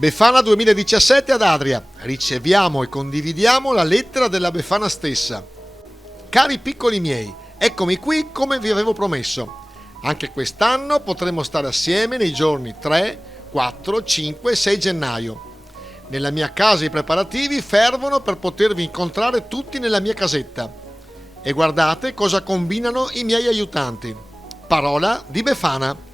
Befana 2017 ad Adria. Riceviamo e condividiamo la lettera della Befana stessa. Cari piccoli miei, eccomi qui come vi avevo promesso. Anche quest'anno potremo stare assieme nei giorni 3, 4, 5 e 6 gennaio. Nella mia casa i preparativi fervono per potervi incontrare tutti nella mia casetta. E guardate cosa combinano i miei aiutanti. Parola di Befana.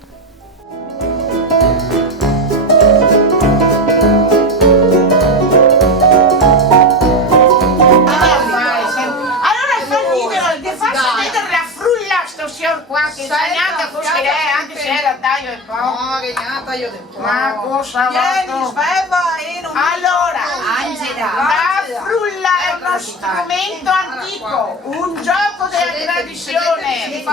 Qua che tagliata così anche se la taglio un po'. No, che gliela taglio un po'. Ma cosa vieni, sveva e non allora, Angela, la frulla è uno strumento antico, un gioco della tradizione.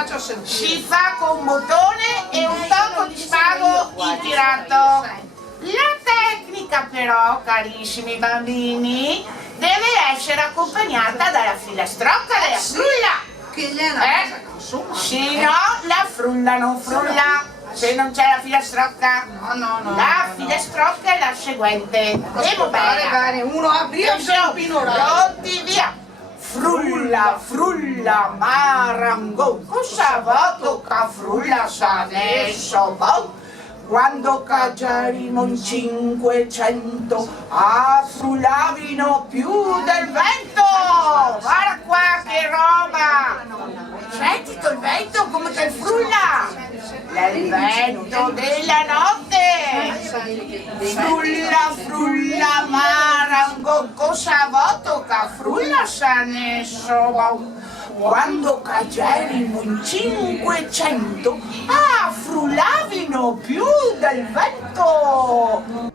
Si fa con un bottone e un tocco di spago intirato. La tecnica però, carissimi bambini, deve essere accompagnata dalla filastrocca della frulla. Che gliela Se no, la frulla non frulla. Se non c'è la filastrocca. No. La filastrocca è la seguente. Devo bene, uno aprire pronti, via. Frulla, frulla, marango. Cosa va tocca frulla sa adesso, quando caggerimo in 500 frullavino più del vento. Guarda qua che roba. Senti il vento come che frulla. È il vento della notte. Frulla, frulla, marango. Cosa va tocca frulla sa nesso. Quando caggerimo in 500 frullavino più del vento.